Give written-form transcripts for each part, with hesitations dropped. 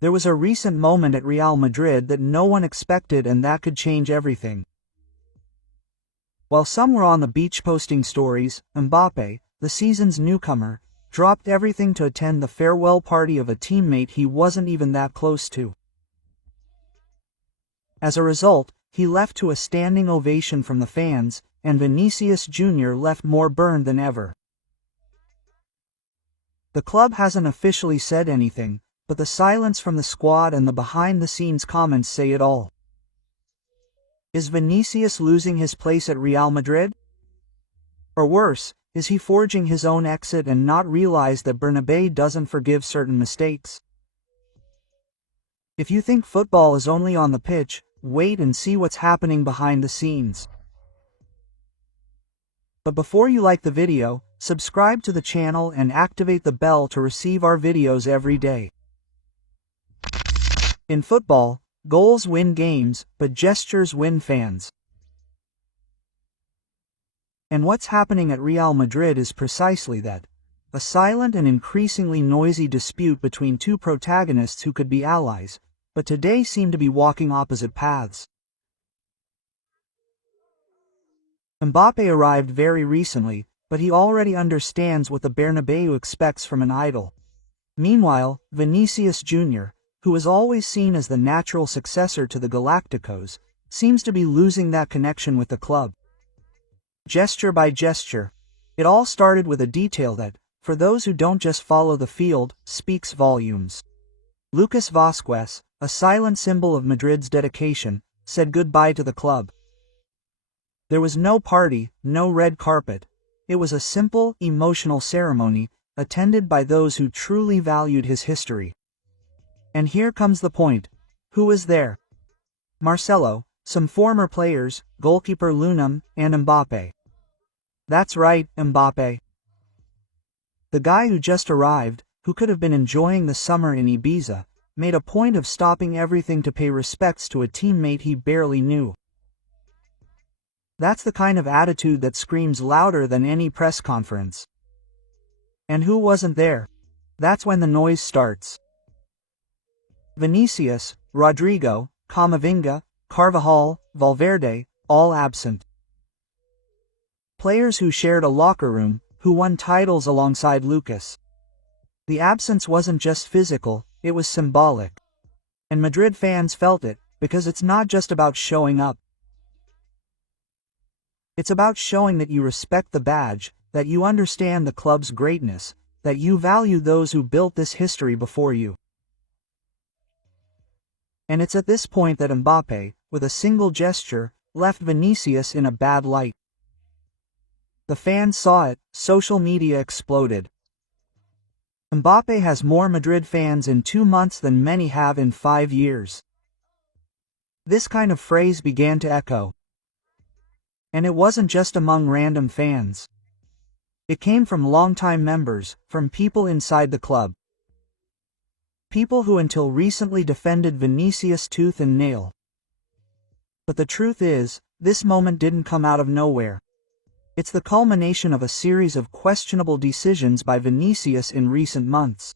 There was a recent moment at Real Madrid that no one expected, and that could change everything. While some were on the beach posting stories, Mbappé, the season's newcomer, dropped everything to attend the farewell party of a teammate he wasn't even that close to. As a result, he left to a standing ovation from the fans, and Vinicius Jr left more burned than ever. The club hasn't officially said anything, but the silence from the squad and the behind-the-scenes comments say it all. Is Vinicius losing his place at Real Madrid? Or worse, is he forging his own exit and not realize that Mbappé doesn't forgive certain mistakes? If you think football is only on the pitch, wait and see what's happening behind the scenes. But before you like the video, subscribe to the channel and activate the bell to receive our videos every day. In football, goals win games, but gestures win fans. And what's happening at Real Madrid is precisely that. A silent and increasingly noisy dispute between two protagonists who could be allies, but today seem to be walking opposite paths. Mbappé arrived very recently, but he already understands what the Bernabeu expects from an idol. Meanwhile, Vinicius Jr, who is always seen as the natural successor to the Galacticos, seems to be losing that connection with the club. Gesture by gesture, it all started with a detail that, for those who don't just follow the field, speaks volumes. Lucas Vazquez, a silent symbol of Madrid's dedication, said goodbye to the club. There was no party, no red carpet. It was a simple, emotional ceremony, attended by those who truly valued his history. And here comes the point. Who was there? Marcelo, some former players, goalkeeper Lunam, and Mbappé. That's right, Mbappé. The guy who just arrived, who could have been enjoying the summer in Ibiza, made a point of stopping everything to pay respects to a teammate he barely knew. That's the kind of attitude that screams louder than any press conference. And who wasn't there? That's when the noise starts. Vinicius, Rodrigo, Camavinga, Carvajal, Valverde, all absent. Players who shared a locker room, who won titles alongside Lucas. The absence wasn't just physical, it was symbolic. And Madrid fans felt it, because it's not just about showing up. It's about showing that you respect the badge, that you understand the club's greatness, that you value those who built this history before you. And it's at this point that Mbappé, with a single gesture, left Vinicius in a bad light. The fans saw it, social media exploded. Mbappé has more Madrid fans in 2 months than many have in 5 years. This kind of phrase began to echo. And it wasn't just among random fans. It came from longtime members, from people inside the club. People who until recently defended Vinicius tooth and nail. But the truth is, this moment didn't come out of nowhere. It's the culmination of a series of questionable decisions by Vinicius in recent months.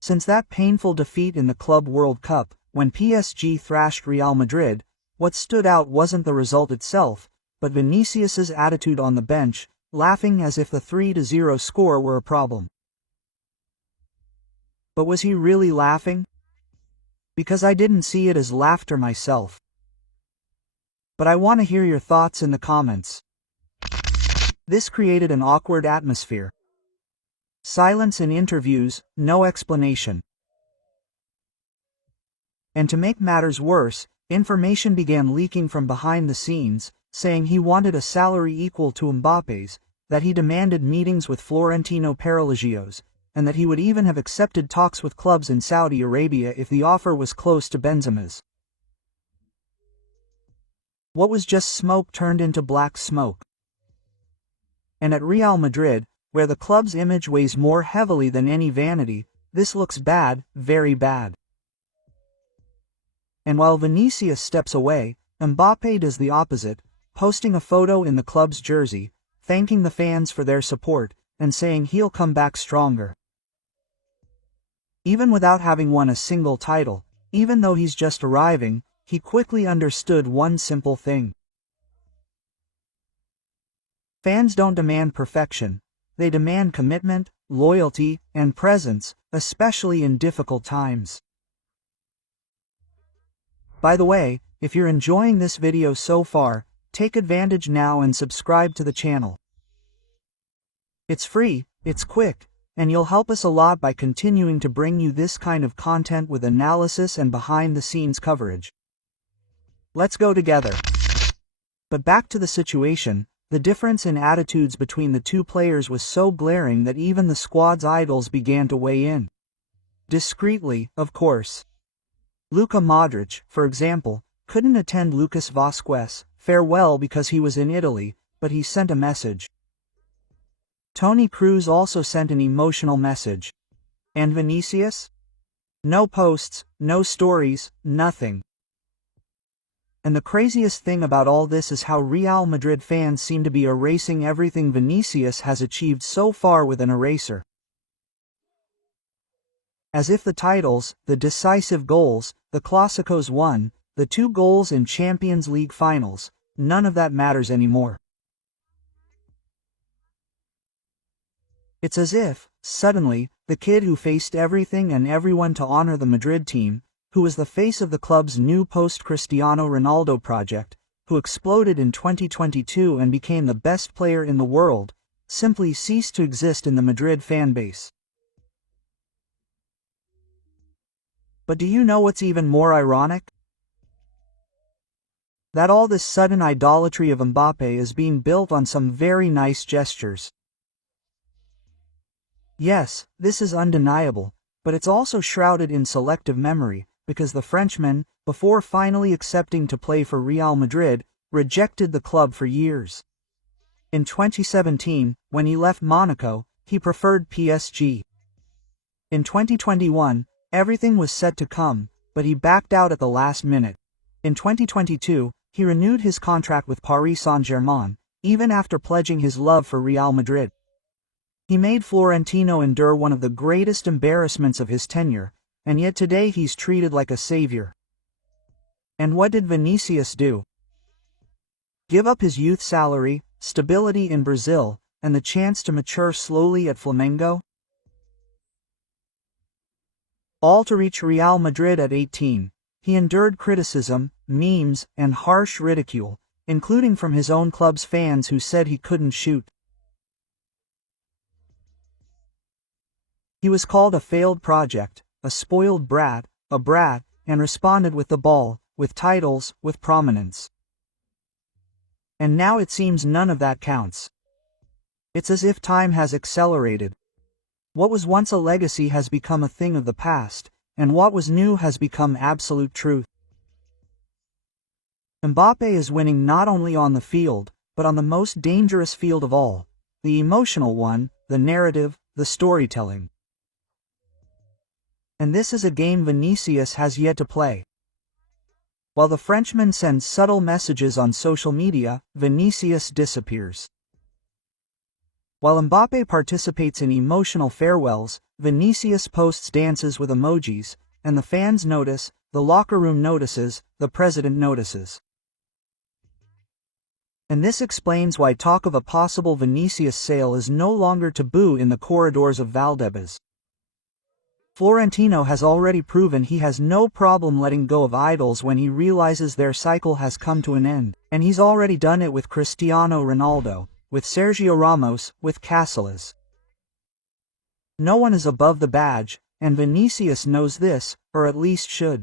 Since that painful defeat in the Club World Cup, when PSG thrashed Real Madrid, what stood out wasn't the result itself, but Vinicius's attitude on the bench, laughing as if the 3-0 score were a problem. But was he really laughing? Because I didn't see it as laughter myself. But I want to hear your thoughts in the comments. This created an awkward atmosphere. Silence in interviews, no explanation. And to make matters worse, information began leaking from behind the scenes, saying he wanted a salary equal to Mbappé's, that he demanded meetings with Florentino Perilegios, and that he would even have accepted talks with clubs in Saudi Arabia if the offer was close to Benzema's. What was just smoke turned into black smoke. And at Real Madrid, where the club's image weighs more heavily than any vanity, this looks bad, very bad. And while Vinicius steps away, Mbappé does the opposite, posting a photo in the club's jersey, thanking the fans for their support, and saying he'll come back stronger. Even without having won a single title, even though he's just arriving, he quickly understood one simple thing. Fans don't demand perfection. They demand commitment, loyalty, and presence, especially in difficult times. By the way, if you're enjoying this video so far, take advantage now and subscribe to the channel. It's free, it's quick, and you'll help us a lot by continuing to bring you this kind of content with analysis and behind-the-scenes coverage. Let's go together. But back to the situation, the difference in attitudes between the two players was so glaring that even the squad's idols began to weigh in. Discreetly, of course. Luka Modric, for example, couldn't attend Lucas Vazquez' farewell because he was in Italy, but he sent a message. Toni Kroos also sent an emotional message. And Vinicius? No posts, no stories, nothing. And the craziest thing about all this is how Real Madrid fans seem to be erasing everything Vinicius has achieved so far with an eraser. As if the titles, the decisive goals, the Clásicos won, the 2 goals in Champions League finals, none of that matters anymore. It's as if, suddenly, the kid who faced everything and everyone to honor the Madrid team, who was the face of the club's new post-Cristiano Ronaldo project, who exploded in 2022 and became the best player in the world, simply ceased to exist in the Madrid fan base. But do you know what's even more ironic? That all this sudden idolatry of Mbappé is being built on some very nice gestures. Yes, this is undeniable, but it's also shrouded in selective memory, because the Frenchman, before finally accepting to play for Real Madrid, rejected the club for years. In 2017, when he left Monaco, he preferred PSG. In 2021, everything was set to come, but he backed out at the last minute. In 2022, he renewed his contract with Paris Saint-Germain, even after pledging his love for Real Madrid. He made Florentino endure one of the greatest embarrassments of his tenure, and yet today he's treated like a savior. And what did Vinicius do? Give up his youth salary, stability in Brazil, and the chance to mature slowly at Flamengo? All to reach Real Madrid at 18. He endured criticism, memes, and harsh ridicule, including from his own club's fans who said he couldn't shoot. He was called a failed project, a spoiled brat, and responded with the ball, with titles, with prominence. And now it seems none of that counts. It's as if time has accelerated. What was once a legacy has become a thing of the past, and what was new has become absolute truth. Mbappé is winning not only on the field, but on the most dangerous field of all, the emotional one, the narrative, the storytelling. And this is a game Vinicius has yet to play. While the Frenchman sends subtle messages on social media, Vinicius disappears. While Mbappé participates in emotional farewells, Vinicius posts dances with emojis, and the fans notice, the locker room notices, the president notices. And this explains why talk of a possible Vinicius sale is no longer taboo in the corridors of Valdebebas. Florentino has already proven he has no problem letting go of idols when he realizes their cycle has come to an end, and he's already done it with Cristiano Ronaldo, with Sergio Ramos, with Casillas. No one is above the badge, and Vinicius knows this, or at least should.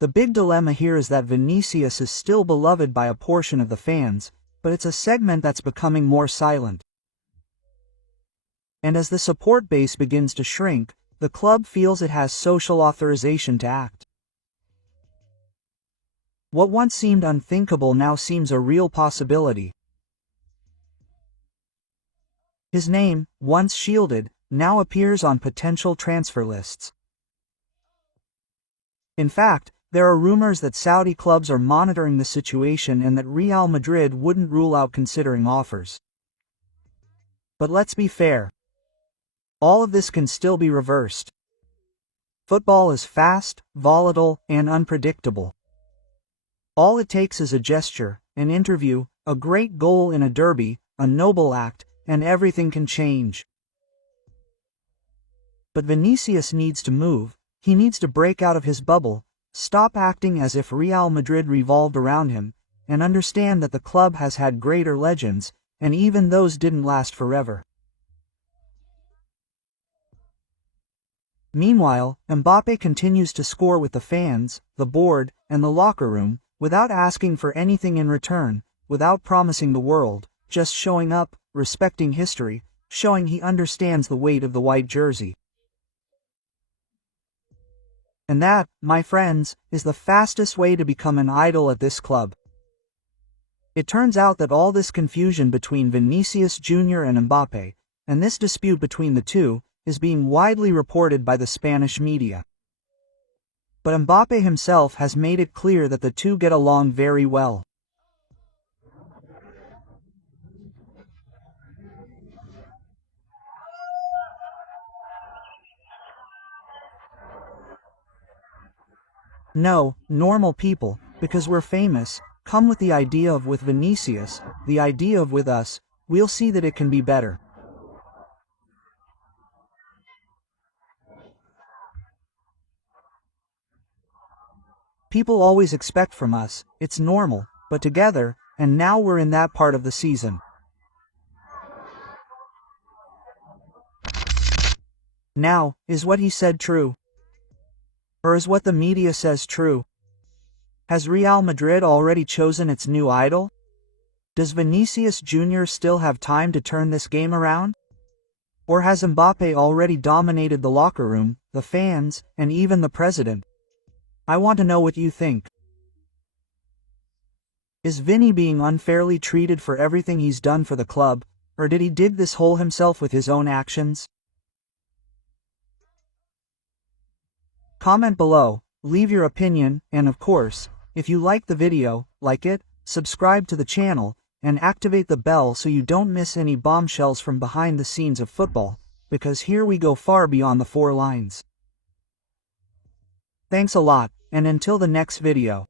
The big dilemma here is that Vinicius is still beloved by a portion of the fans, but it's a segment that's becoming more silent. And as the support base begins to shrink, the club feels it has social authorization to act. What once seemed unthinkable now seems a real possibility. His name, once shielded, now appears on potential transfer lists. In fact, there are rumors that Saudi clubs are monitoring the situation and that Real Madrid wouldn't rule out considering offers. But let's be fair. all of this can still be reversed. Football is fast, volatile, and unpredictable. All it takes is a gesture, an interview, a great goal in a derby, a noble act, and everything can change. But Vinicius needs to move. He needs to break out of his bubble, stop acting as if Real Madrid revolved around him, and understand that the club has had greater legends, and even those didn't last forever. Meanwhile, Mbappé continues to score with the fans, the board, and the locker room, without asking for anything in return, without promising the world, just showing up, respecting history, showing he understands the weight of the white jersey. And that, my friends, is the fastest way to become an idol at this club. It turns out that all this confusion between Vinicius Jr. and Mbappé, and this dispute between the two, is being widely reported by the Spanish media. But Mbappé himself has made it clear that the two get along very well. No, normal people, because we're famous, come with the idea of with Vinicius, the idea of with us, we'll see that it can be better. People always expect from us, it's normal, but together, and now we're in that part of the season. Now, is what he said true? Or is what the media says true? Has Real Madrid already chosen its new idol? Does Vinicius Jr. still have time to turn this game around? Or has Mbappé already dominated the locker room, the fans, and even the president? I want to know what you think. Is Vinny being unfairly treated for everything he's done for the club, or did he dig this hole himself with his own actions? Comment below, leave your opinion, and of course, if you like the video, like it, subscribe to the channel, and activate the bell so you don't miss any bombshells from behind the scenes of football, because here we go far beyond the four lines. Thanks a lot, and until the next video.